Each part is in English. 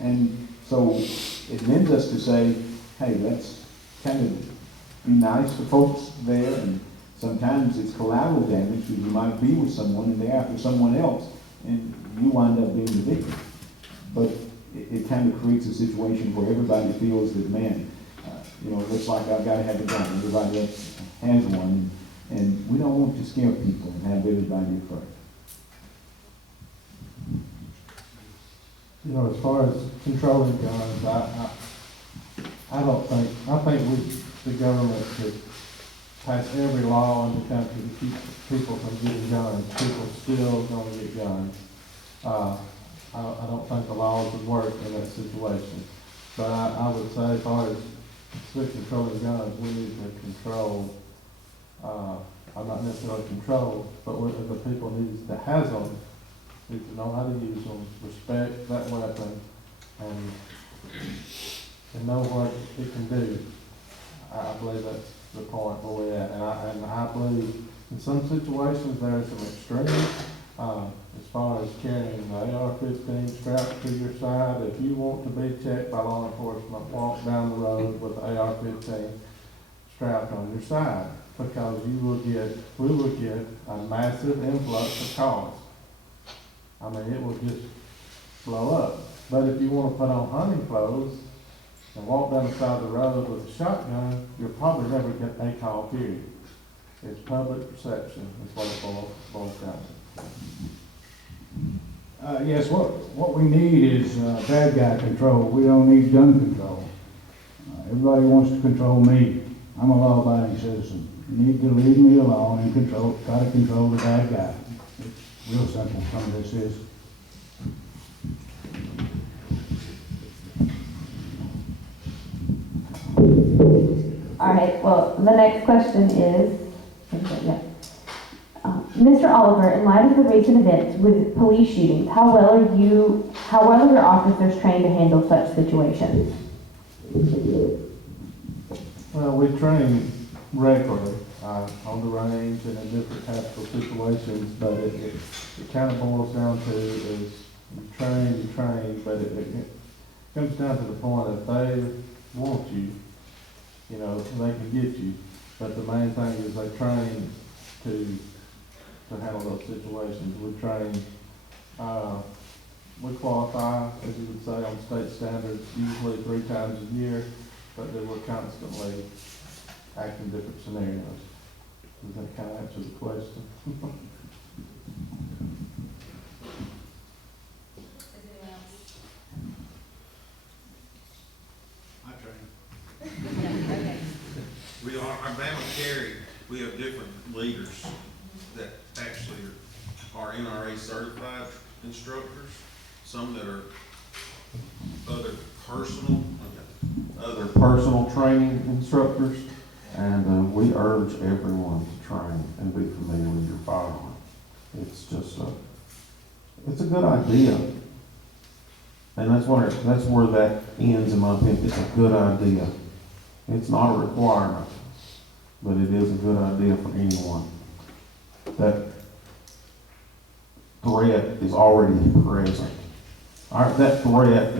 And so it lends us to say, hey, let's kind of be nice to folks there, and sometimes it's collateral damage because you might be with someone and they're after someone else and you wind up being the victim. But it kind of creates a situation where everybody feels that, man, it looks like I've got to have a gun. Everybody else has one, and we don't want to scare people and have everybody afraid. As far as controlling guns, I think the government should pass every law in the country to keep people from getting guns. People still gonna get guns. I don't think the laws would work in that situation. But I would say as far as controlling guns, we need to control, I'm not necessarily control, but the people that has them need to know how to use them, respect that weapon, and know what it can do. I believe that's the point where we're at, and I believe in some situations there are some extremes, as far as carrying the AR-15 strapped to your side. If you want to be checked by law enforcement, walk down the road with the AR-15 strapped on your side, because we will get a massive influx of calls. I mean, it will just blow up. But if you want to put on hunting clothes and walk down the side of the road with a shotgun, you'll probably never get a call, period. It's public perception, is what it boils down to. Yes, what we need is bad guy control. We don't need gun control. Everybody wants to control me. I'm a law-abiding citizen. You need to leave me alone and try to control the bad guy. It's real simple, some of this is. All right, well, the next question is, Mr. Oliver, in light of the recent events with police shootings, how well are your officers trained to handle such situations? Well, we train regularly on the range and in different tactical situations, but it kind of boils down to is you train, but it comes down to the point that they want you, they can get you. But the main thing is they train to handle those situations. We train, we qualify, as you would say, on state standards usually 3 times a year, but then we're constantly acting different scenarios. Does that kind of answer the question? I train. Our band will carry, we have different leaders that actually are NRA certified instructors, some that are other personal training instructors, and we urge everyone to train and be familiar with your firearm. It's just it's a good idea, and that's where that ends, in my opinion. It's a good idea. It's not a requirement, but it is a good idea for anyone. That threat is already present. That threat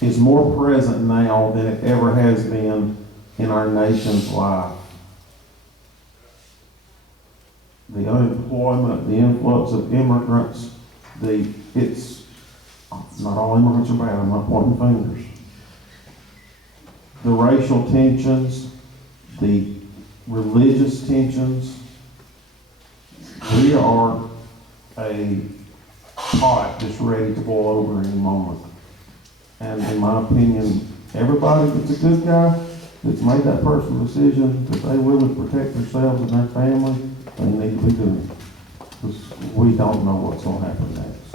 is more present now than it ever has been in our nation's life. The unemployment, the influx of immigrants, it's not all immigrants are bad, I'm not pointing fingers. The racial tensions, the religious tensions, we are a pot that's ready to boil over any moment. And in my opinion, everybody that's a good guy, that's made that personal decision that they really protect themselves and their family, they need to be doing it. Because we don't know what's going to happen next.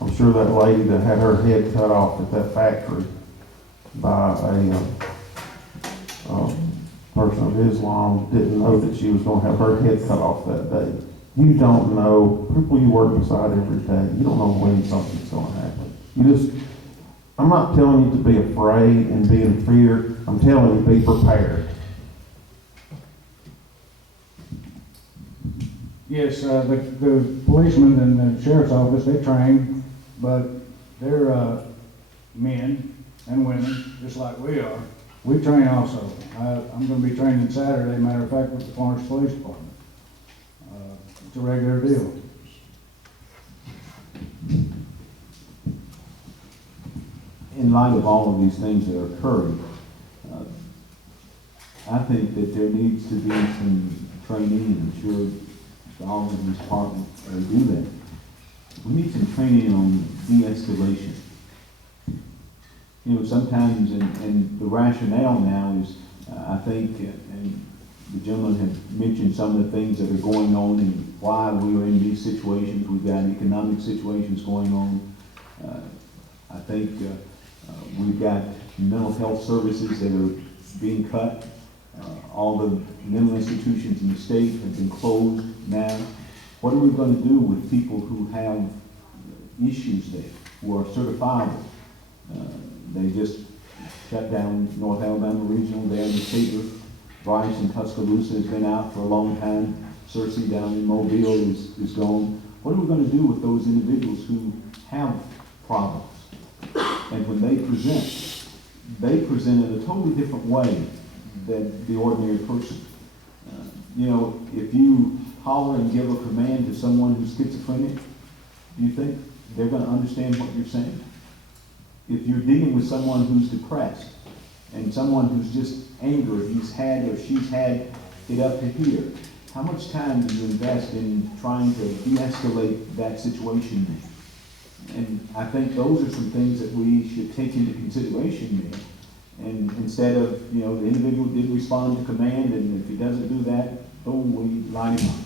I'm sure that lady that had her head cut off at that factory by a person of Islam didn't know that she was going to have her head cut off that day. You don't know, people you work beside every day, you don't know when something's going to happen. I'm not telling you to be afraid and be in fear. I'm telling you, be prepared. Yes, the policemen and the sheriff's office, they train, but they're men and women, just like we are. We train also. I'm gonna be training Saturday, matter of fact, with the Florence Police Department. It's a regular deal. In light of all of these things that are occurring, I think that there needs to be some training, and I'm sure all of these departments do that. We need some training on de-escalation. You know, sometimes, and the rationale now is, I think, and the gentleman had mentioned some of the things that are going on and why we are in these situations. We've got economic situations going on. I think we've got mental health services that are being cut. All the mental institutions in the state have been closed now. What are we going to do with people who have issues there, who are certifiable? They just shut down North Alabama Regional there in Decatur. Bryce in Tuscaloosa has been out for a long time. Cersei down in Mobile is gone. What are we going to do with those individuals who have problems? And when they present in a totally different way than the ordinary person. You know, if you holler and give a command to someone who's schizophrenic, do you think they're going to understand what you're saying? If you're dealing with someone who's depressed and someone who's just angry, he's had or she's had it up to here, how much time do you invest in trying to de-escalate that situation there? And I think those are some things that we should take into consideration there. And instead of, you know, the individual did respond to command, and if he doesn't do that, boom, we light him up.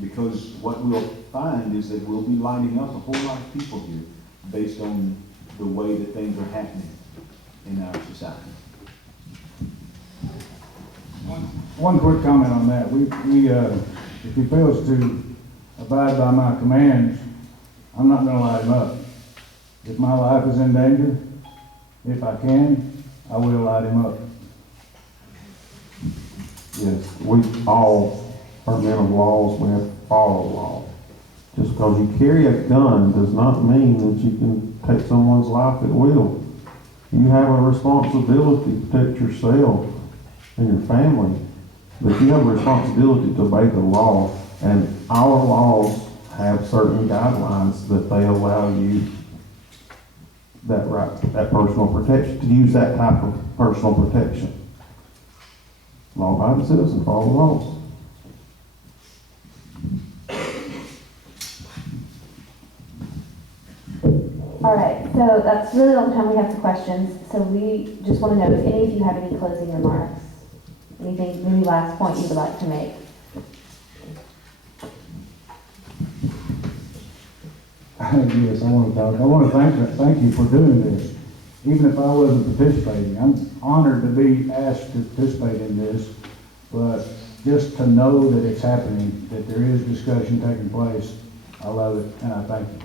Because what we'll find is that we'll be lighting up a whole lot of people here based on the way that things are happening in our society. One quick comment on that. If he fails to abide by my commands, I'm not gonna light him up. If my life is in danger, if I can, I will light him up. Yes, we all are men of laws, we have to follow the law. Just because you carry a gun does not mean that you can take someone's life at will. You have a responsibility to protect yourself and your family, but you have a responsibility to obey the law, and our laws have certain guidelines that they allow you that right, that personal protection, to use that type of personal protection. Law-abiding citizen, follow the laws. All right, so that's really all the time we have for questions. So we just want to know if any of you have any closing remarks, anything, any last point you would like to make. Yes, I want to talk. I want to thank you for doing this. Even if I wasn't participating, I'm honored to be asked to participate in this, but just to know that it's happening, that there is discussion taking place, I love it, and I thank you.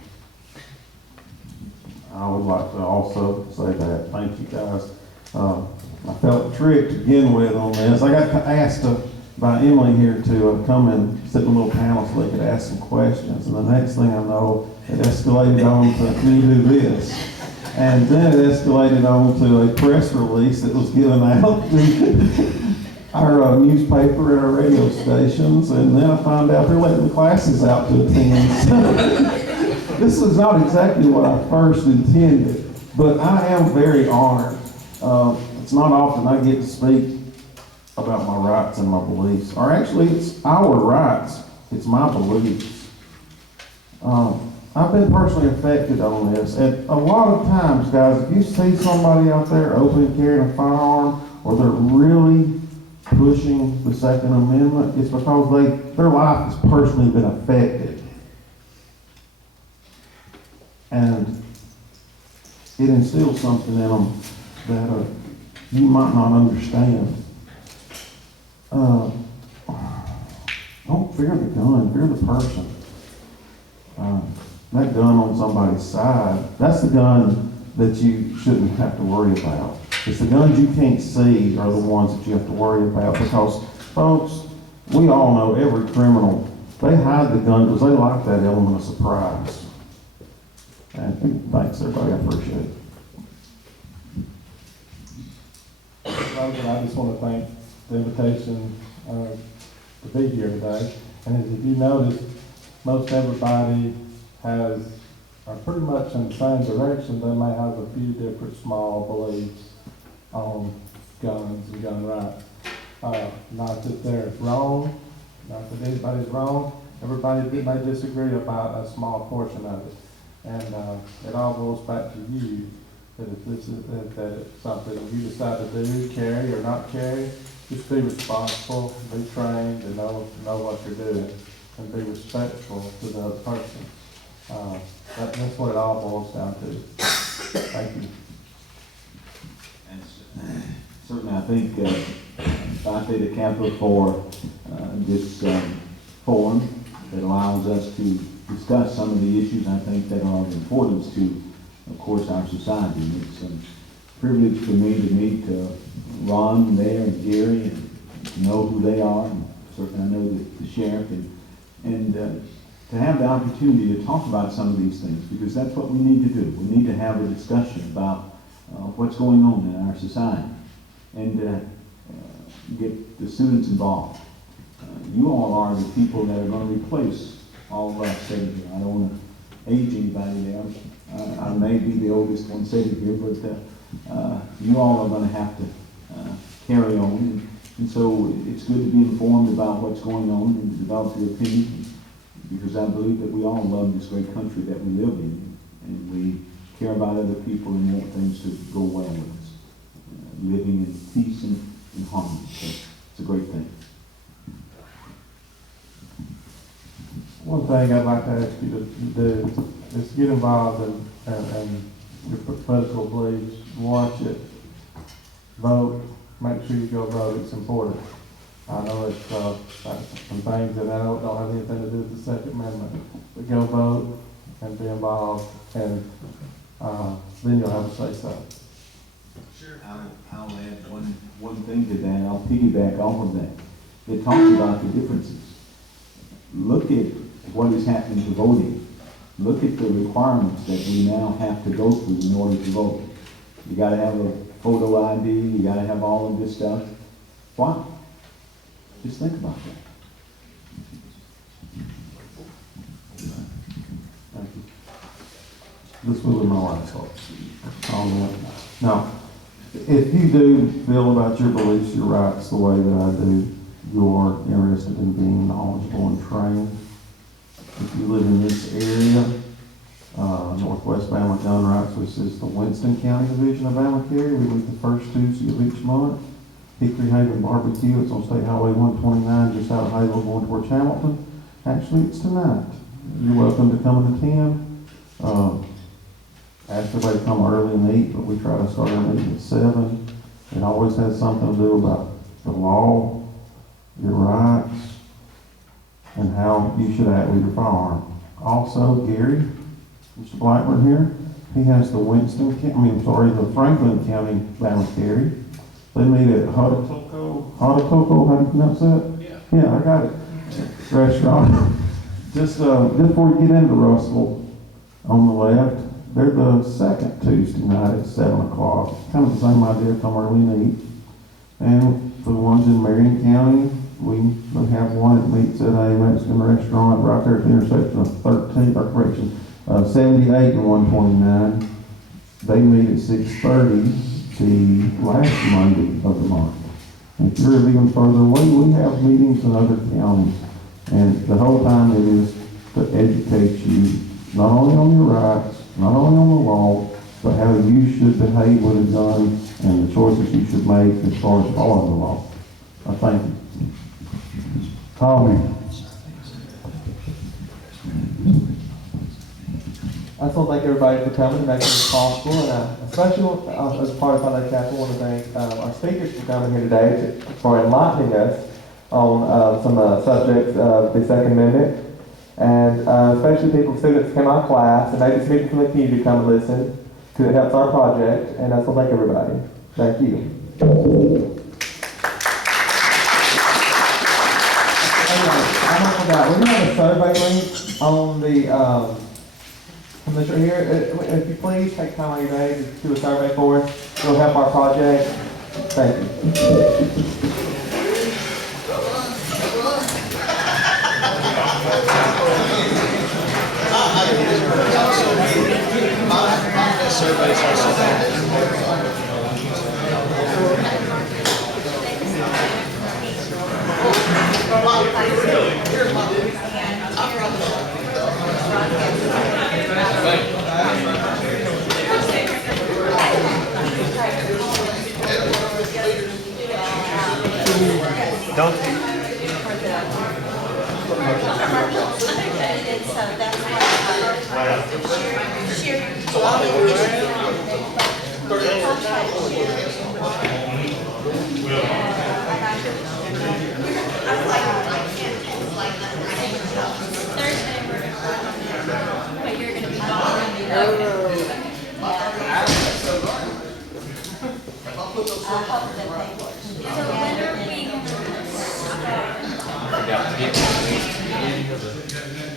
I would like to also say that, thank you guys. I felt tricked to begin with on this. I got asked by Emily here to come and sit in a little panel so they could ask some questions. And the next thing I know, it escalated on to, can you do this? And then it escalated on to a press release that was given out to our newspaper and our radio stations. And then I found out they're letting the classes out to attend. This is not exactly what I first intended, but I am very honored. It's not often I get to speak about my rights and my beliefs, or actually it's our rights, it's my beliefs. I've been personally affected on this, and a lot of times, guys, if you see somebody out there openly carrying a firearm, or they're really pushing the Second Amendment, it's because their life has personally been affected. And it instills something in them that you might not understand. Don't fear the gun, fear the person. That gun on somebody's side, that's the gun that you shouldn't have to worry about. It's the guns you can't see are the ones that you have to worry about, because, folks, we all know every criminal, they hide the gun because they like that element of surprise. And thanks, everybody. I appreciate it. open, I just want to thank the invitation to be here today. And as if you notice, most everybody are pretty much in the same direction. They may have a few different small beliefs on guns and gun rights. Not that they're wrong, not that anybody's wrong. Everybody may disagree about a small portion of it. And it all boils back to you, that if this is, that it's something you decide to do, carry or not carry, just be responsible, be trained, and know what you're doing, and be respectful to the other person. That's what it all boils down to. Thank you. And certainly, I think, I say the capital for this forum that allows us to discuss some of the issues I think that are of importance to, of course, our society. It's a privilege for me to meet Ron there and Gary and to know who they are. And certainly I know the sheriff and to have the opportunity to talk about some of these things, because that's what we need to do. We need to have a discussion about what's going on in our society and get the students involved. You all are the people that are going to replace all of us sitting here. I don't want to age anybody there. I may be the oldest one sitting here, but you all are going to have to carry on. And so it's good to be informed about what's going on and to develop your opinion, because I believe that we all love this great country that we live in, and we care about other people and want things to go well with us, living in peace and harmony. So it's a great thing. One thing I'd like to ask you to do is get involved in your political beliefs, watch it, vote, make sure you go vote. It's important. I know it's some things that I don't have anything to do with the Second Amendment, but go vote and be involved, and then you'll have a say-so. Sure. I'll add one thing to that. I'll piggyback off of that. It talks about the differences. Look at what is happening to voting. Look at the requirements that we now have to go through in order to vote. You got to have a photo ID. You got to have all of this stuff. Why? Just think about that. Thank you. This was my last thoughts on that. Now, if you do feel about your beliefs, your rights the way that I do, you are interested in being knowledgeable and trained. If you live in this area, Northwest Bama Gun Rights, which is the Winston County Division of Bama Carry, we meet the first Tuesday of each month. Hickory Haven Barbecue, it's on State Highway 129, just out of Hazel, going towards Hamilton. Actually, it's tonight. You're welcome to come and attend. Ask everybody to come early and eat, but we try to start our meeting at 7. It always has something to do about the law, your rights, and how you should act with your firearm. Also, Gary, Mr. Blackburn here, he has the the Franklin County Bama Carry. They meet at Hototoko, how do you pronounce that? Yeah, I got it. Restaurant. Just before you get into Russell, on the left, they're the second Tuesday night at 7 o'clock. Kind of the same idea, come early and eat. And for the ones in Marion County, we have one that meets at a Mexican restaurant right there at the intersection of 78 and 129. They meet at 6:30 the last Monday of the month. If you're even further away, we have meetings in other counties. And the whole time it is to educate you, not only on your rights, not only on the law, but how you should behave with a gun and the choices you should make as far as following the law. I thank you. Call me. I just want to thank everybody for coming and making this possible, and especially as part of Sunday Chapel, I want to thank our speakers for coming here today for enlightening us on some subjects of the Second Amendment, and especially students who came out of class and made this meeting from the community to come and listen, because it helps our project, and I just want to thank everybody. Thank you. I forgot, we're going to have a survey link on the from this right here. If you please take time out of your day to do a survey for us, it'll help our project. Thank you.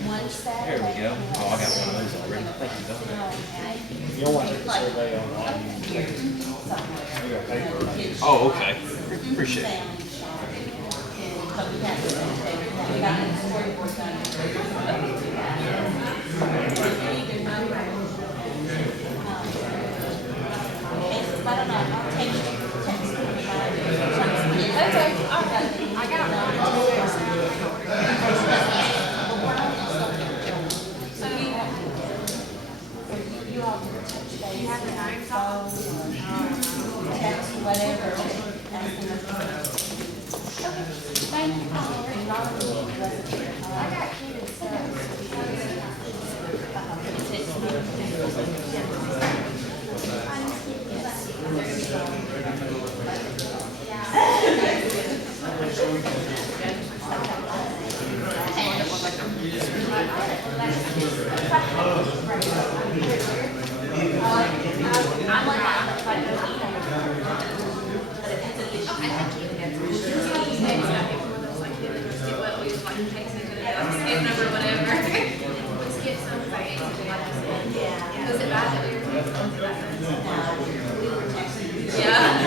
One Saturday. There we go. Oh, I got one of those already. Thank you. You'll want to survey on all you. Oh, okay. Appreciate it.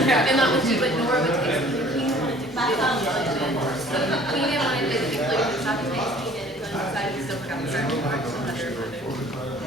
And not with you, but Nora would text me. He wanted to my phone. He didn't want to include the shopping tasting and it decided to still forgot the certain parts.